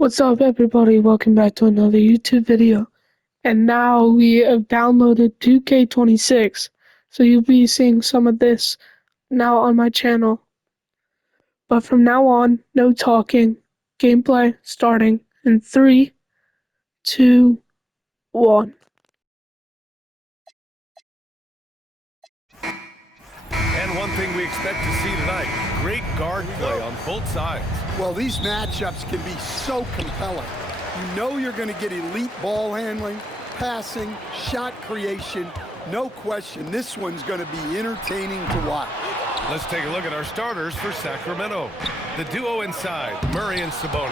What's up, everybody? Welcome back to another YouTube video. And now we have downloaded 2K26, so you'll be seeing some of this now on my channel. But from now on, no talking. Gameplay starting in 3, 2, 1. And one thing we expect to see tonight, great guard play on both sides. Well, these matchups can be so compelling. You know you're going to get elite ball handling, passing, shot creation. No question, this one's going to be entertaining to watch. Let's take a look at our starters for Sacramento. The duo inside, Murray and Sabonis.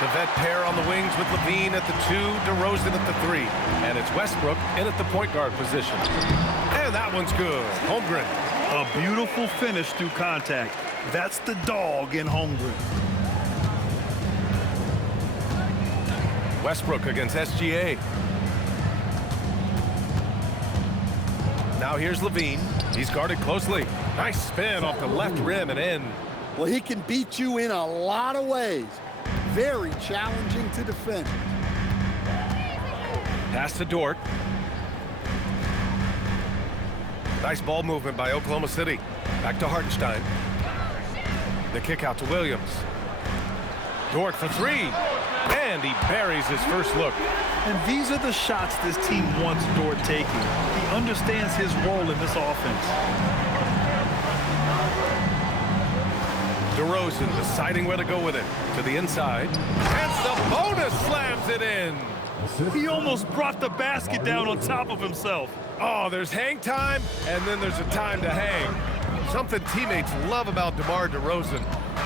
The vet pair on the wings with LaVine at the 2, DeRozan at the 3. And it's Westbrook in at the point guard position. And that one's good. Holmgren. A beautiful finish through contact. That's the dog in Holmgren. Westbrook against SGA. Now here's LaVine. He's guarded closely. Nice spin off the left rim and in. Well, he can beat you in a lot of ways. Very challenging to defend. Pass to Dort. Nice ball movement by Oklahoma City. Back to Hartenstein. The kick out to Williams. Dort for 3. And he buries his first look. And these are the shots this team wants Dort taking. He understands his role in this offense. DeRozan deciding where to go with it. To the inside. And Sabonis slams it in. He almost brought the basket down on top of himself. Oh, there's hang time, and then there's a time to hang. Something teammates love about DeMar DeRozan.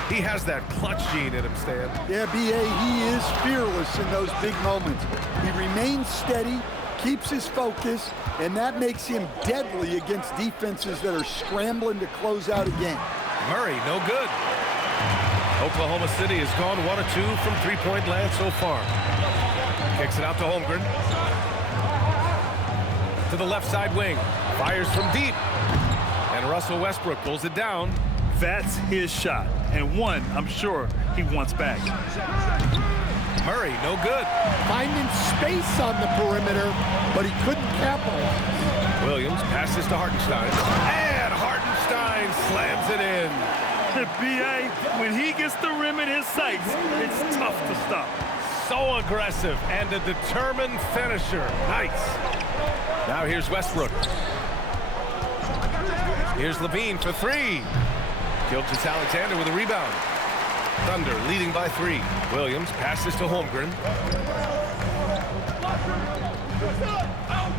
He has that clutch gene in him, Stan. Yeah, B.A., he is fearless in those big moments. He remains steady, keeps his focus, and that makes him deadly against defenses that are scrambling to close out a game. Murray, no good. Oklahoma City has gone 1 of 2 from three-point land so far. Kicks it out to Holmgren. To the left side wing. Fires from deep. And Russell Westbrook pulls it down. That's his shot, and one I'm sure he wants back. Murray, no good. Finding space on the perimeter, but he couldn't capitalize. Williams passes to Hartenstein. And Hartenstein slams it in. B.A., when he gets the rim in his sights, it's tough to stop. So aggressive and a determined finisher. Nice. Now here's Westbrook. Here's LaVine for 3. Gilgeous-Alexander with a rebound. Thunder leading by 3. Williams passes to Holmgren.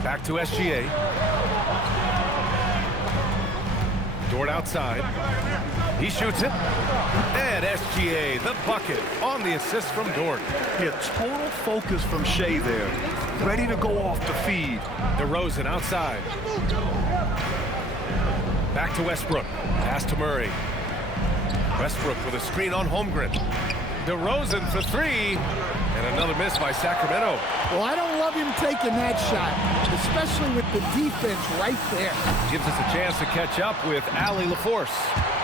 Back to SGA. Dort outside. He shoots it. And SGA, the bucket, on the assist from Dort. Yeah, total focus from Shea there. Ready to go off the feed. DeRozan outside. Back to Westbrook. Pass to Murray. Westbrook with a screen on Holmgren. DeRozan for 3. And another miss by Sacramento. Well, I don't love him taking that shot, especially with the defense right there. Gives us a chance to catch up with Allie LaForce.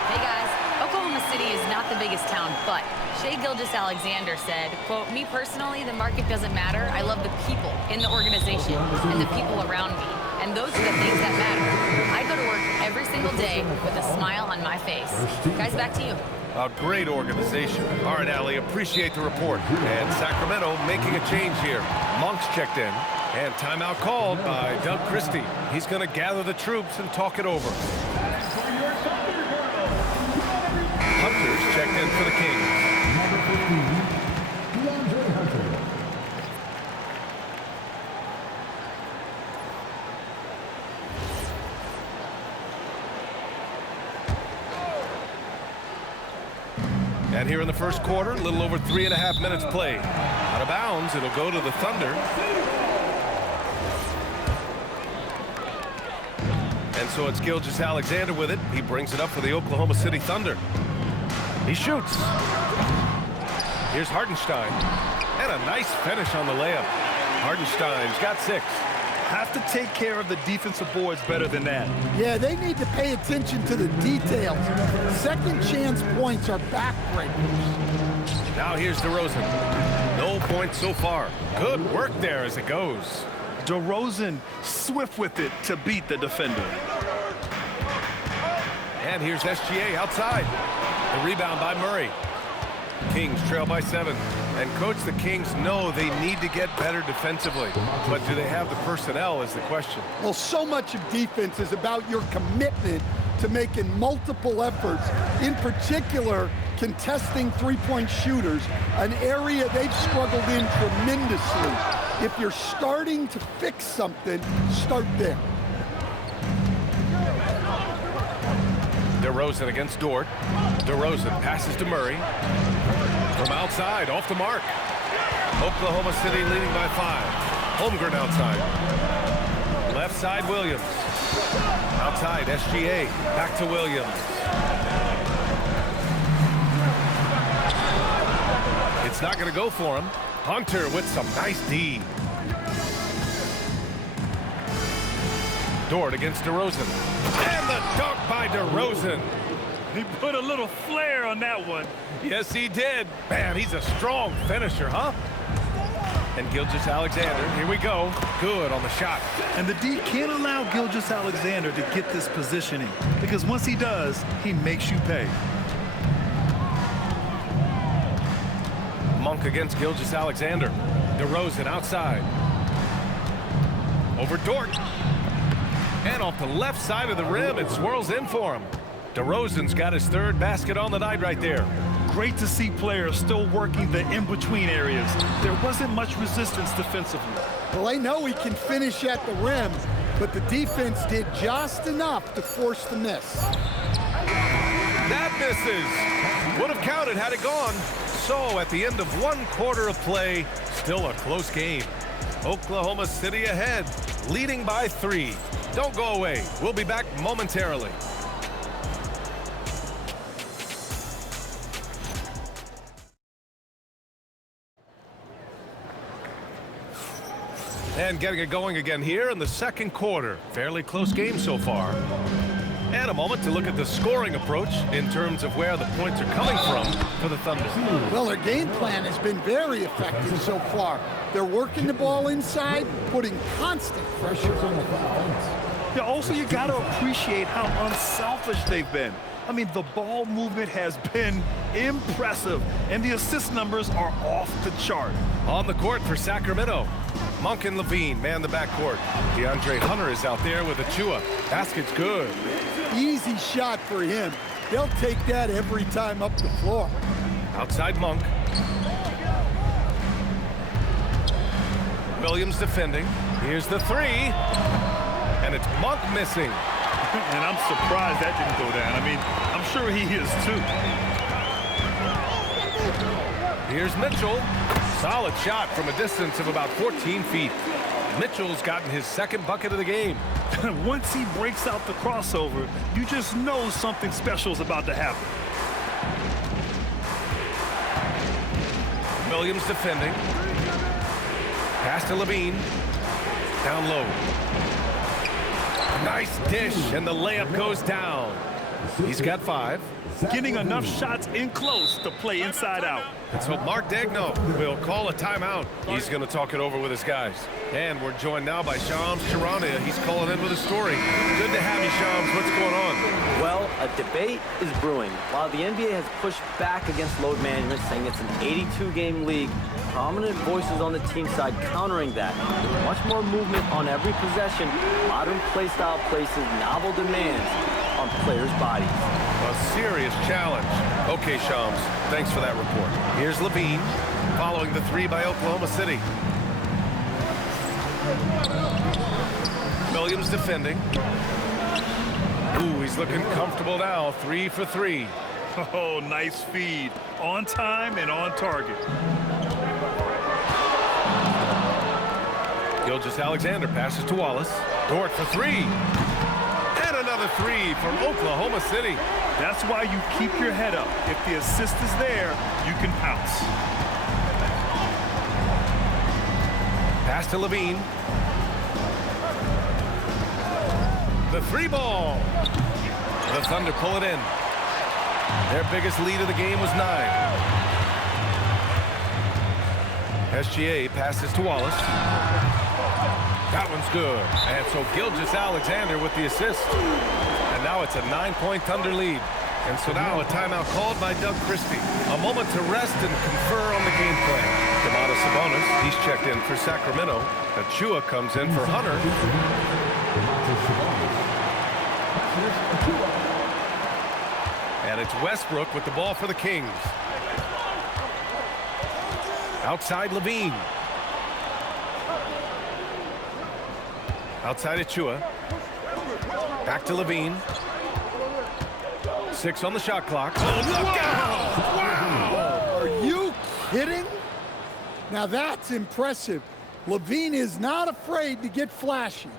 Hey guys, Oklahoma City is not the biggest town, but Shai Gilgeous-Alexander said, quote, "Me personally, the market doesn't matter. I love the people in the organization and the people around me. And those are the things that matter. I go to work every single day with a smile on my face." Guys, back to you. A great organization. All right, Allie, appreciate the report. And Sacramento making a change here. Monk's checked in. And timeout called by Doug Christie. He's going to gather the troops and talk it over. Hunter's checked in for the Kings. And here in the first quarter, a little over 3.5 minutes played. Out of bounds, it'll go to the Thunder. And so it's Gilgeous-Alexander with it. He brings it up for the Oklahoma City Thunder. He shoots. Here's Hartenstein. And a nice finish on the layup. Hartenstein's got 6. Have to take care of the defensive boards better than that. Yeah, they need to pay attention to the details. Second chance points are backbreakers. Now here's DeRozan. No points so far. Good work there as it goes. DeRozan swift with it to beat the defender. And here's SGA outside. The rebound by Murray. Kings trail by 7. And coach, the Kings know they need to get better defensively. But do they have the personnel is the question. Well, so much of defense is about your commitment to making multiple efforts, in particular contesting three-point shooters, an area they've struggled in tremendously. If you're starting to fix something, start there. DeRozan against Dort. DeRozan passes to Murray. From outside, off the mark. Oklahoma City leading by 5. Holmgren outside. Left side, Williams. Outside, SGA. Back to Williams. It's not going to go for him. Hunter with some nice D. Dort against DeRozan. And the dunk by DeRozan. He put a little flair on that one. Yes, he did. Man, he's a strong finisher, huh? And Gilgeous-Alexander, here we go. Good on the shot. And the D can't allow Gilgeous-Alexander to get this positioning, because once he does, he makes you pay. Monk against Gilgeous-Alexander. DeRozan outside. Over Dort. And off the left side of the rim, it swirls in for him. DeRozan's got his 3rd basket on the night right there. Great to see players still working the in-between areas. There wasn't much resistance defensively. Well, I know he can finish at the rim, but the defense did just enough to force the miss. That misses. Would have counted had it gone. So at the end of 1 quarter of play, still a close game. Oklahoma City ahead, leading by 3. Don't go away. We'll be back momentarily. And getting it going again here in the 2nd quarter. Fairly close game so far. And a moment to look at the scoring approach in terms of where the points are coming from for the Thunder. Well, their game plan has been very effective so far. They're working the ball inside, putting constant pressure on the defense. Yeah, also, you got to appreciate how unselfish they've been. I mean, the ball movement has been impressive, and the assist numbers are off the chart. On the court for Sacramento, Monk and Levine man the backcourt. DeAndre Hunter is out there with Achua. Basket's good. Easy shot for him. They'll take that every time up the floor. Outside Monk. Williams defending. Here's the 3. And it's Monk missing. And I'm surprised that didn't go down. I mean, I'm sure he is too. Here's Mitchell. Solid shot from a distance of about 14 feet. Mitchell's gotten his 2nd bucket of the game. Once he breaks out the crossover, you just know something special is about to happen. Williams defending. Pass to Levine. Down low. Nice dish, and the layup goes down. He's got 5. Getting enough shots in close to play inside out. And so Mark Daigneault will call a timeout. He's going to talk it over with his guys. And we're joined now by Shams Charania. He's calling in with a story. Good to have you, Shams. What's going on? Well, a debate is brewing. While the NBA has pushed back against load management, saying it's an 82-game league, prominent voices on the team side countering that. With much more movement on every possession, modern play style places novel demands on players' bodies. A serious challenge. Okay, Shams, thanks for that report. Here's Levine, following the 3 by Oklahoma City. Williams defending. Ooh, he's looking comfortable now. 3 for 3. Oh, nice feed. On time and on target. Gilgeous-Alexander passes to Wallace. Dort for 3. And another 3 from Oklahoma City. That's why you keep your head up. If the assist is there, you can pounce. Pass to Levine. The 3 ball. The Thunder pull it in. Their biggest lead of the game was 9. SGA passes to Wallace. That one's good. And so Gilgeous-Alexander with the assist. And now it's a 9-point Thunder lead. And so now a timeout called by Doug Christie. A moment to rest and confer on the game plan. Domantas Sabonis, he's checked in for Sacramento. Achua comes in for Hunter. And it's Westbrook with the ball for the Kings. Outside Levine. Outside Achua. Back to Levine. 6 on the shot clock. Oh, look out! Wow! Are you kidding? Now that's impressive. Levine is not afraid to get flashy.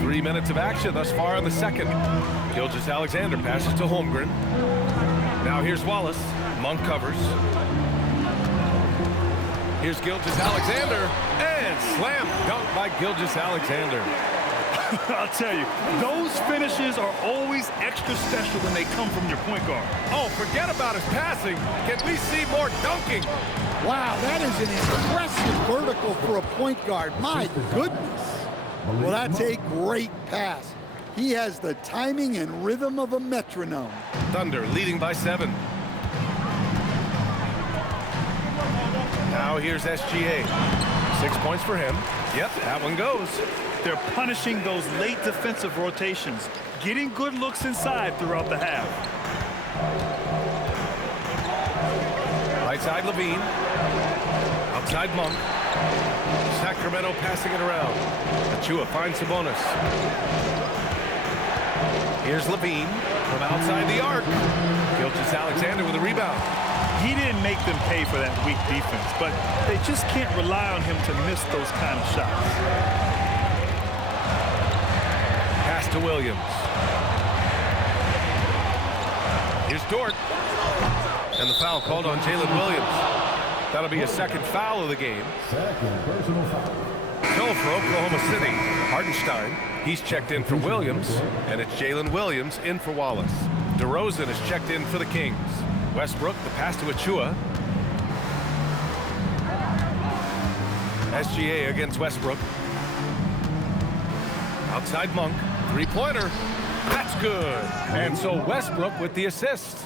3 minutes of action thus far in the second. Gilgeous-Alexander passes to Holmgren. Now here's Wallace. Monk covers. Here's Gilgeous-Alexander. And slam dunk by Gilgeous-Alexander. I'll tell you, those finishes are always extra special when they come from your point guard. Oh, forget about his passing. Can we see more dunking? Wow, that is an impressive vertical for a point guard. My goodness. Well, that's a great pass. He has the timing and rhythm of a metronome. Thunder leading by 7. Now here's SGA. 6 points for him. Yep, that one goes. They're punishing those late defensive rotations, getting good looks inside throughout the half. Right side Levine. Outside Monk. Sacramento passing it around. Achua finds Sabonis. Here's Levine from outside the arc. Gilgeous-Alexander with a rebound. He didn't make them pay for that weak defense, but they just can't rely on him to miss those kind of shots. Pass to Williams. Here's Dort. And the foul called on Jalen Williams. That'll be a second foul of the game. Second personal foul. So for Oklahoma City, Hartenstein, he's checked in for Williams, and it's Jalen Williams in for Wallace. DeRozan is checked in for the Kings. Westbrook, the pass to Achua. SGA against Westbrook. Outside Monk, 3-pointer. That's good. And so Westbrook with the assist.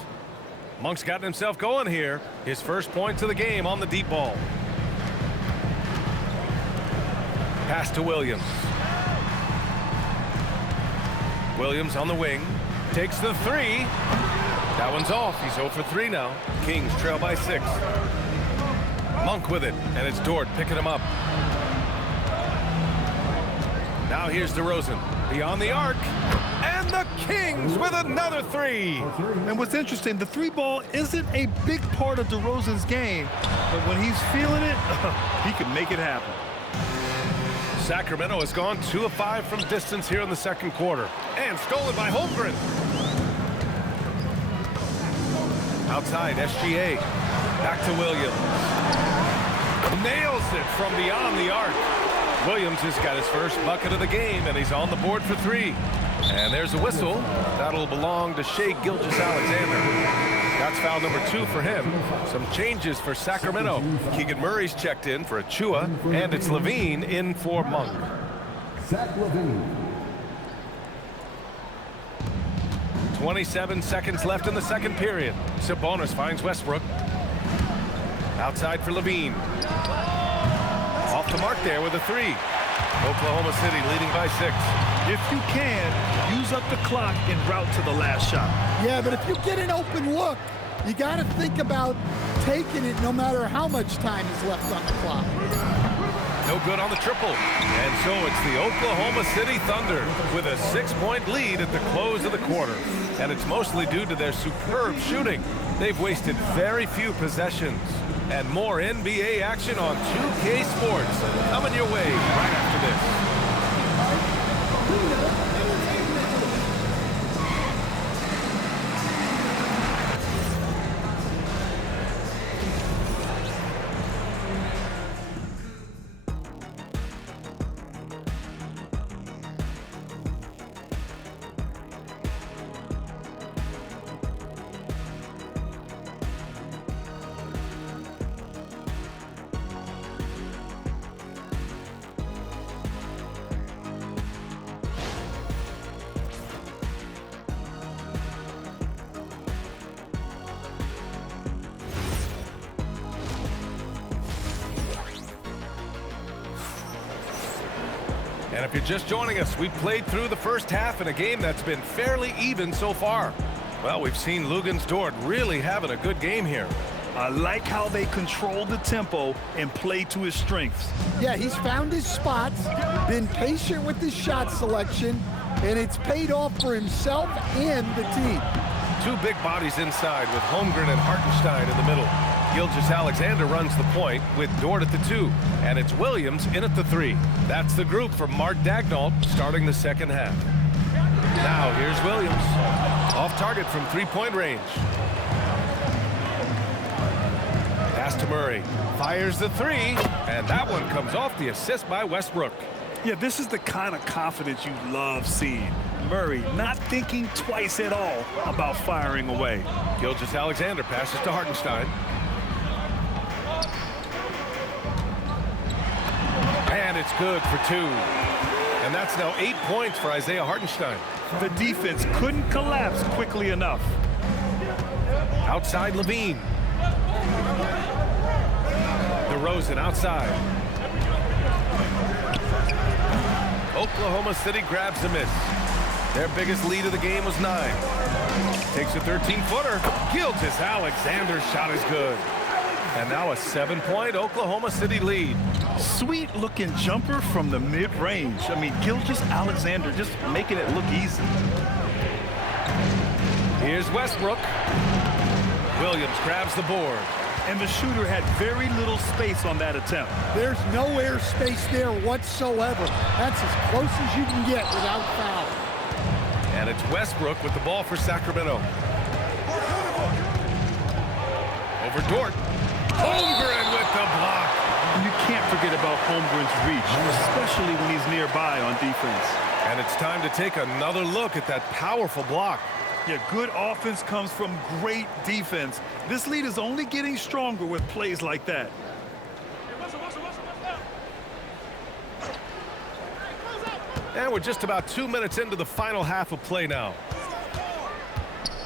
Monk's gotten himself going here. His first points of the game on the deep ball. Pass to Williams. Williams on the wing. Takes the 3. That one's off. He's 0 for 3 now. Kings trail by 6. Monk with it, and it's Dort picking him up. Now here's DeRozan. Beyond the arc. And the Kings with another 3. And what's interesting, the 3-ball isn't a big part of DeRozan's game, but when he's feeling it, he can make it happen. Sacramento has gone 2 of 5 from distance here in the second quarter. And stolen by Holmgren. Outside, SGA. Back to Williams. Nails it from beyond the arc. Williams has got his first bucket of the game, and he's on the board for 3. And there's a whistle. That'll belong to Shai Gilgeous-Alexander. That's foul number 2 for him. Some changes for Sacramento. Keegan Murray's checked in for Achua, and it's Levine in for Monk. Zach Levine. 27 seconds left in the second period. Sabonis finds Westbrook. Outside for Levine. Off the mark there with a 3. Oklahoma City leading by 6. If you can, use up the clock en route to the last shot. Yeah, but if you get an open look, you got to think about taking it no matter how much time is left on the clock. No good on the triple. And so it's the Oklahoma City Thunder with a 6-point lead at the close of the quarter. And it's mostly due to their superb shooting. They've wasted very few possessions. And more NBA action on 2K Sports coming your way right after this. And if you're just joining us, we've played through the first half in a game that's been fairly even so far. Well, we've seen Lugansdort really having a good game here. I like how they control the tempo and play to his strengths. Yeah, he's found his spots, been patient with his shot selection, and it's paid off for himself and the team. Two big bodies inside with Holmgren and Hartenstein in the middle. Gilgeous-Alexander runs the point with Dort at the 2, and it's Williams in at the 3. That's the group from Mark Daigneault starting the second half. Now here's Williams. Off target from three-point range. Pass to Murray. Fires the 3, and that one comes off the assist by Westbrook. Yeah, this is the kind of confidence you love seeing. Murray not thinking twice at all about firing away. Gilgeous-Alexander passes to Hartenstein. And it's good for 2. And that's now 8 points for Isaiah Hartenstein. The defense couldn't collapse quickly enough. Outside Levine. DeRozan outside. Oklahoma City grabs the miss. Their biggest lead of the game was 9. Takes a 13-footer. Gilgeous-Alexander's shot is good. And now a 7-point Oklahoma City lead. Sweet-looking jumper from the mid-range. I mean, Gilgeous-Alexander just making it look easy. Here's Westbrook. Williams grabs the board. And the shooter had very little space on that attempt. There's no air space there whatsoever. That's as close as you can get without foul. And it's Westbrook with the ball for Sacramento. Over Dort. Holmgren with the block. You can't forget about Holmgren's reach, especially when he's nearby on defense. And it's time to take another look at that powerful block. Yeah, good offense comes from great defense. This lead is only getting stronger with plays like that. And we're just about 2 minutes into the final half of play now.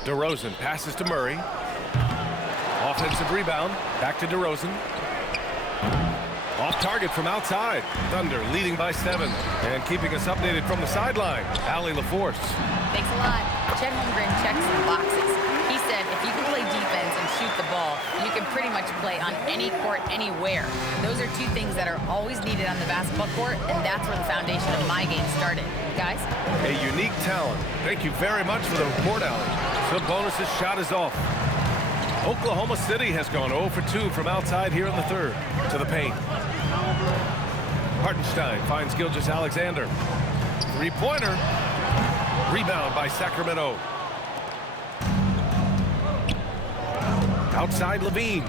DeRozan passes to Murray. Offensive rebound. Back to DeRozan. Off target from outside. Thunder leading by 7. And keeping us updated from the sideline, Allie LaForce. Thanks a lot. Chet Holmgren checks some boxes. He said if you can play defense and shoot the ball, you can pretty much play on any court, anywhere. Those are 2 things that are always needed on the basketball court, and that's where the foundation of my game started. Guys? A unique talent. Thank you very much for the report, Allie. Sabonis' shot is off. Oklahoma City has gone 0 for 2 from outside here in the third. To the paint. Hartenstein finds Gilgeous-Alexander. Three-pointer. Rebound by Sacramento. Outside Levine.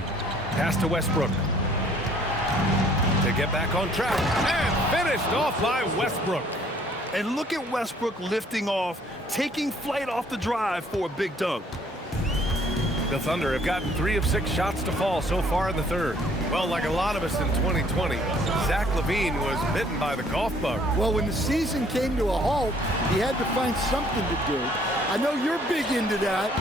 Pass to Westbrook. To get back on track. And finished off by Westbrook. And look at Westbrook lifting off, taking flight off the drive for a big dunk. The Thunder have gotten 3 of 6 shots to fall so far in the third. Well, like a lot of us in 2020, Zach LaVine was bitten by the golf bug. Well, when the season came to a halt, he had to find something to do. I know you're big into that,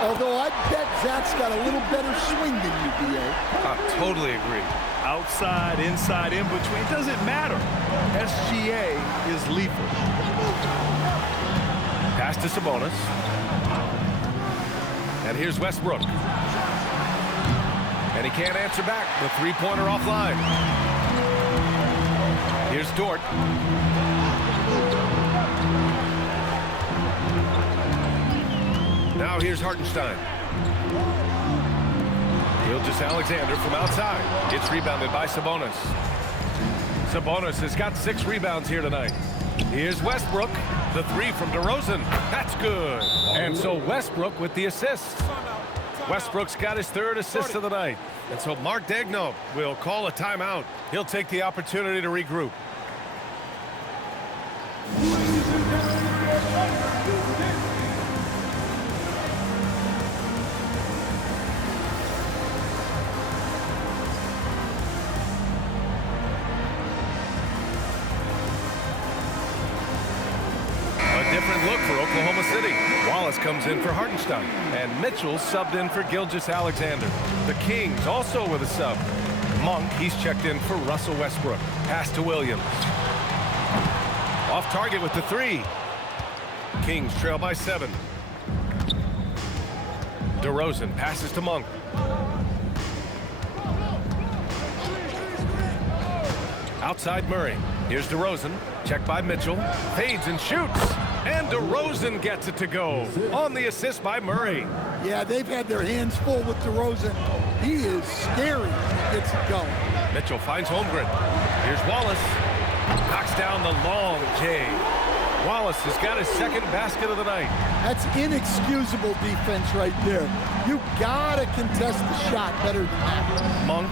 although I bet Zach's got a little better swing than you, B.A. I totally agree. Outside, inside, in between, it doesn't matter. SGA is lethal. Pass to Sabonis. And here's Westbrook. And he can't answer back. The three-pointer offline. Here's Dort. Now here's Hartenstein. Gilgeous-Alexander from outside. It's rebounded by Sabonis. Sabonis has got 6 rebounds here tonight. Here's Westbrook. The 3 from DeRozan. That's good. And so Westbrook with the assist. Westbrook's got his 3rd assist of the night. And so Mark Daigneault will call a timeout. He'll take the opportunity to regroup. Different look for Oklahoma City. Wallace comes in for Hartenstein, and Mitchell subbed in for Gilgeous-Alexander. The Kings also with a sub. Monk, he's checked in for Russell Westbrook. Pass to Williams. Off target with the 3. Kings trail by 7. DeRozan passes to Monk. Outside Murray. Here's DeRozan. Checked by Mitchell. Fades and shoots. And DeRozan gets it to go on the assist by Murray. Yeah, they've had their hands full with DeRozan. He is scary when he gets it going. Mitchell finds Holmgren. Here's Wallace. Knocks down the long J. Wallace has got his second basket of the night. That's inexcusable defense right there. You gotta contest the shot better than that. Monk.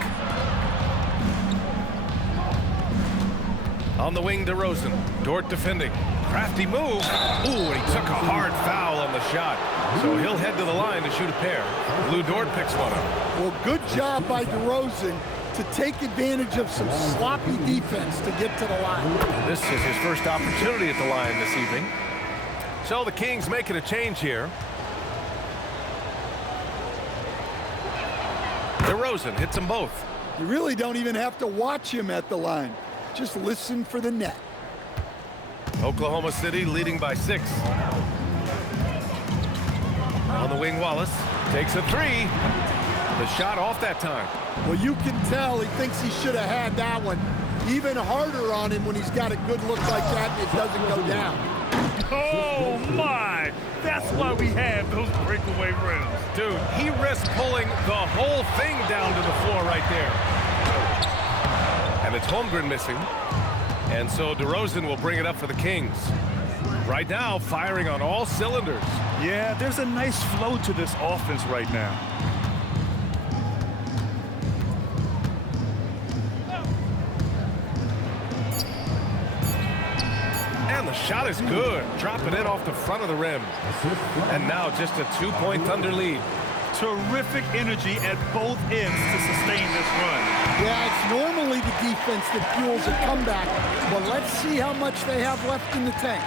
On the wing, DeRozan. Dort defending. Crafty move. Ooh, and he took a hard foul on the shot. So he'll head to the line to shoot a pair. Lou Dort picks one up. Well, good job by DeRozan to take advantage of some sloppy defense to get to the line. This is his first opportunity at the line this evening. So the Kings making a change here. DeRozan hits them both. You really don't even have to watch him at the line. Just listen for the net. Oklahoma City leading by 6. On the wing, Wallace takes a 3. The shot off that time. Well, you can tell he thinks he should have had that one. Even harder on him when he's got a good look like that and it doesn't go down. Oh, my. That's why we have those breakaway rims. Dude, he risked pulling the whole thing down to the floor right there. And it's Holmgren missing. And so DeRozan will bring it up for the Kings. Right now, firing on all cylinders. Yeah, there's a nice flow to this offense right now. And the shot is good. Dropping it off the front of the rim. And now just a 2-point Thunder lead. Terrific energy at both ends to sustain this run. Yeah, it's normally the defense that fuels a comeback, but let's see how much they have left in the tank.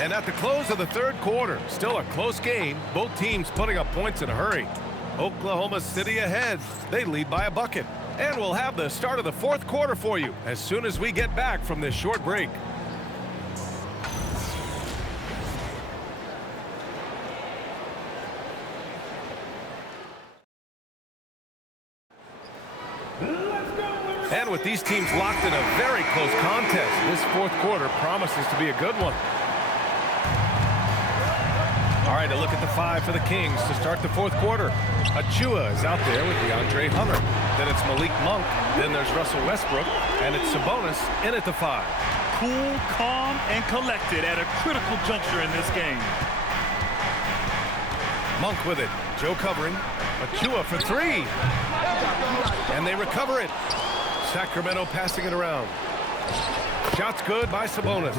And at the close of the third quarter, still a close game. Both teams putting up points in a hurry. Oklahoma City ahead. They lead by a bucket. And we'll have the start of the fourth quarter for you as soon as we get back from this short break. And with these teams locked in a very close contest, this fourth quarter promises to be a good one. All right, a look at the 5 for the Kings to start the fourth quarter. Achua is out there with DeAndre Hunter. Then it's Malik Monk. Then there's Russell Westbrook. And it's Sabonis in at the 5. Cool, calm, and collected at a critical juncture in this game. Monk with it. Joe covering. Achua for 3. And they recover it. Sacramento passing it around. Shots good by Sabonis.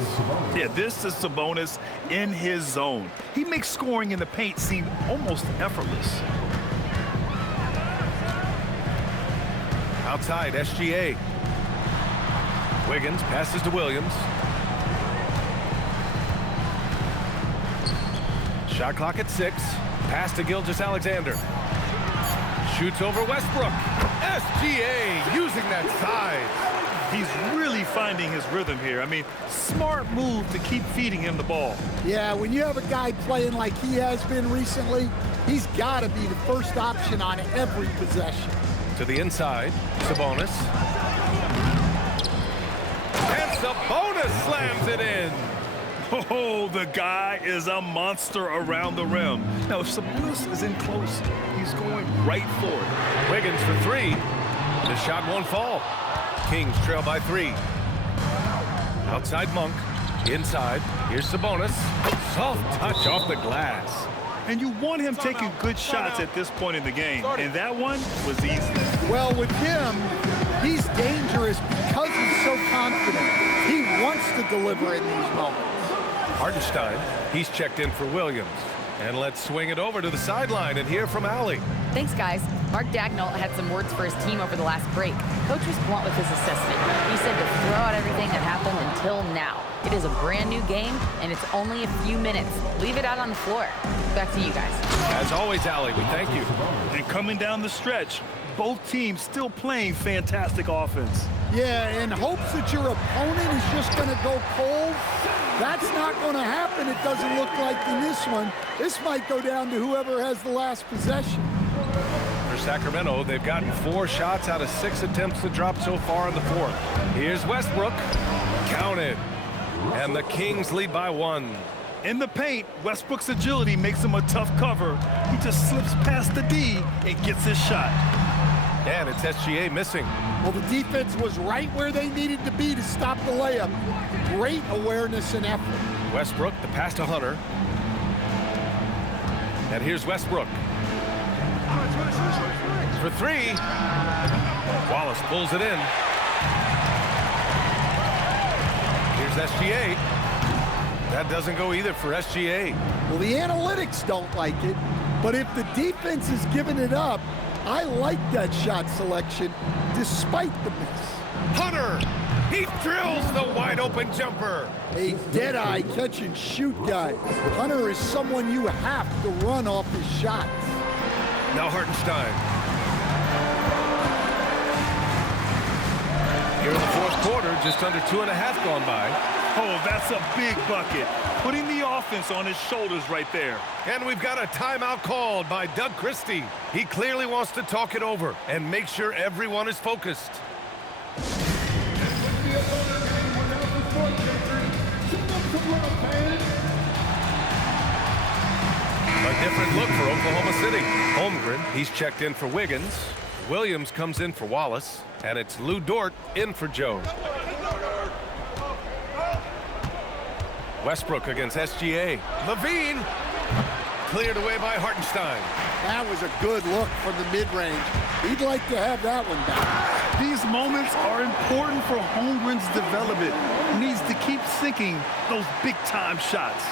Yeah, this is Sabonis in his zone. He makes scoring in the paint seem almost effortless. Outside, SGA. Wiggins passes to Williams. Shot clock at 6. Pass to Gilgeous-Alexander. Shoots over Westbrook. SGA using that size. He's really finding his rhythm here. I mean, smart move to keep feeding him the ball. Yeah, when you have a guy playing like he has been recently, he's got to be the first option on every possession. To the inside, Sabonis. And Sabonis slams it in. Oh, the guy is a monster around the rim. Now, if Sabonis is in close, he's going right for it. Wiggins for 3. The shot won't fall. Kings trail by 3. Outside Monk. Inside. Here's Sabonis. Soft touch off the glass. And you want him taking good shots at this point in the game. And that one was easy. Well, with him, he's dangerous because he's so confident. He wants to deliver in these moments. Hartenstein, he's checked in for Williams. And let's swing it over to the sideline and hear from Allie. Thanks, guys. Mark Dagnall had some words for his team over the last break. Coach was blunt with his assessment. He said to throw out everything that happened until now. It is a brand new game, and it's only a few minutes. Leave it out on the floor. Back to you guys. As always, Allie, we thank you. And coming down the stretch, Both teams still playing fantastic offense. Yeah, in hopes that your opponent is just going to go cold, that's not going to happen, it doesn't look like in this one. This might go down to whoever has the last possession. For Sacramento, they've gotten 4 shots out of 6 attempts to drop so far in the fourth. Here's Westbrook. Counted. And the Kings lead by 1. In the paint, Westbrook's agility makes him a tough cover. He just slips past the D and gets his shot. And it's SGA missing. Well, the defense was right where they needed to be to stop the layup. Great awareness and effort. Westbrook, the pass to Hunter. And here's Westbrook. For 3. Wallace pulls it in. Here's SGA. That doesn't go either for SGA. Well, the analytics don't like it, but if the defense is giving it up, I like that shot selection despite the miss. Hunter! He drills the wide-open jumper. A dead-eye catch-and-shoot guy. Hunter is someone you have to run off his shots. Now Hartenstein. Here in the fourth quarter, just under 2.5 gone by. Oh, that's a big bucket. Putting the offense on his shoulders right there. And we've got a timeout called by Doug Christie. He clearly wants to talk it over and make sure everyone is focused. A different look for Oklahoma City. Holmgren, he's checked in for Wiggins. Williams comes in for Wallace. And it's Lou Dort in for Jones. Westbrook against SGA. Levine cleared away by Hartenstein. That was a good look from the mid-range. He'd like to have that one back. These moments are important for Holmgren's development. He needs to keep sinking those big-time shots.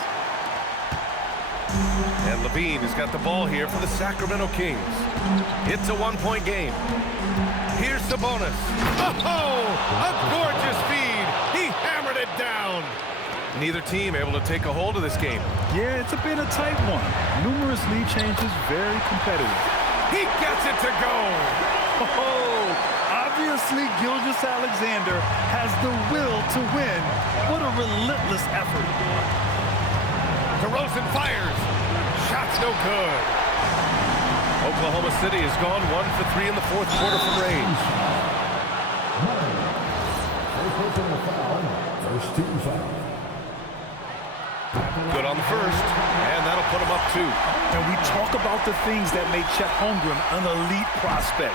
And Levine has got the ball here for the Sacramento Kings. It's a 1-point game. Here's Sabonis. Oh, a gorgeous feed. He hammered it down. Neither team able to take a hold of this game. Yeah, it's a bit a tight one. Numerous lead changes, very competitive. He gets it to go. Oh, obviously Gilgeous-Alexander has the will to win. What a relentless effort. DeRozan fires. Shot's no good. Oklahoma City has gone 1 for 3 in the fourth quarter from range. First team foul. Good on the first, and that'll put him up 2. And we talk about the things that make Chet Holmgren an elite prospect.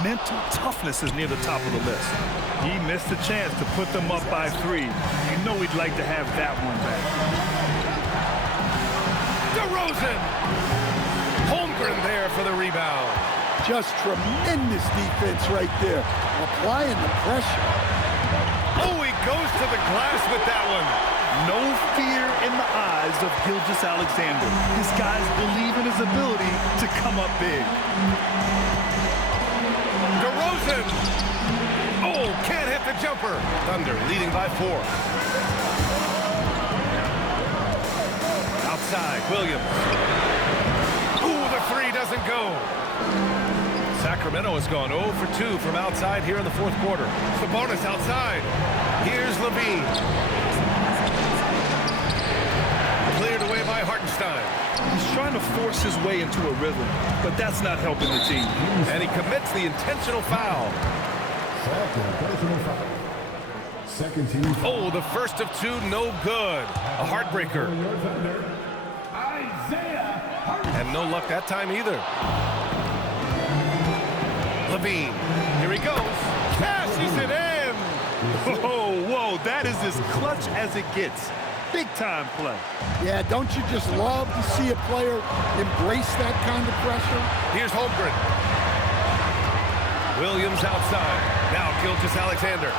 Mental toughness is near the top of the list. He missed a chance to put them up by 3. You know he'd like to have that one back. DeRozan! Holmgren there for the rebound. Just tremendous defense right there. Applying the pressure. Oh, he goes to the glass with that one. No fear in the eyes of Gilgeous-Alexander. His guys believe in his ability to come up big. DeRozan! Oh, can't hit the jumper. Thunder leading by 4. Outside, Williams. Ooh, the 3 doesn't go. Sacramento has gone 0 for 2 from outside here in the fourth quarter. Sabonis outside. Here's Levine. Cleared away by Hartenstein. He's trying to force his way into a rhythm, but that's not helping the team. And he commits the intentional foul. Second team foul. Oh, the first of 2, no good. A heartbreaker. And no luck that time either. Levine, here he goes. Cashes it in. Whoa, that is as clutch as it gets. Big time play. Yeah, don't you just love to see a player embrace that kind of pressure? Here's Holmgren. Williams outside. Now Gilgeous-Alexander.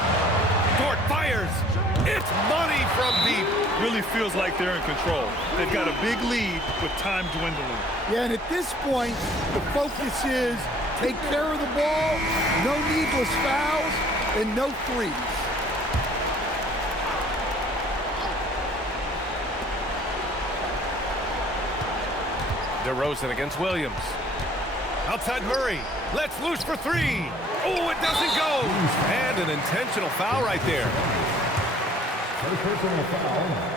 Dort fires. It's money from deep. Really feels like they're in control. They've got a big lead with time dwindling. Yeah, and at this point, the focus is take care of the ball, no needless fouls, and no threes. DeRozan against Williams. Outside Murray. Let's loose for three. Oh, it doesn't go. And an intentional foul right there. First personal foul.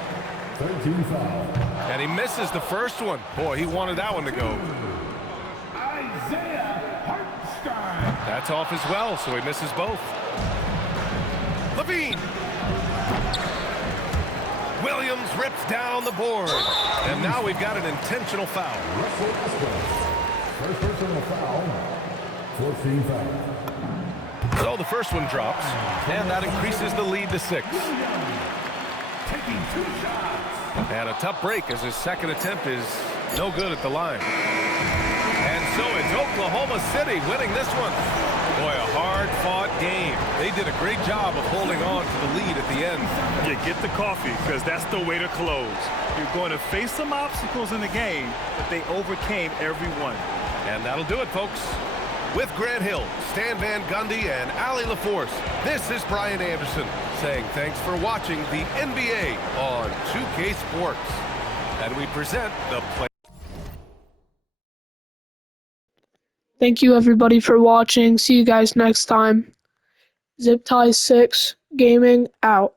13 foul. And he misses the first one. Boy, he wanted that one to go. Isaiah Hartenstein. That's off as well, so he misses both. Levine. Williams rips down the board. And now we've got an intentional foul. Russell Westbrook. First personal foul. 14 foul. So the first one drops, and that increases the lead to 6. Taking 2 shots. And a tough break as his second attempt is no good at the line. And so it's Oklahoma City winning this one. Boy, a hard-fought game. They did a great job of holding on to the lead at the end. Yeah, get the coffee, because that's the way to close. You're going to face some obstacles in the game, but they overcame every one. And that'll do it, folks. With Grant Hill, Stan Van Gundy, and Allie LaForce, this is Brian Anderson saying thanks for watching the NBA on 2K Sports. And we present the play. Thank you everybody for watching. See you guys next time. Zip Tie 6 Gaming out.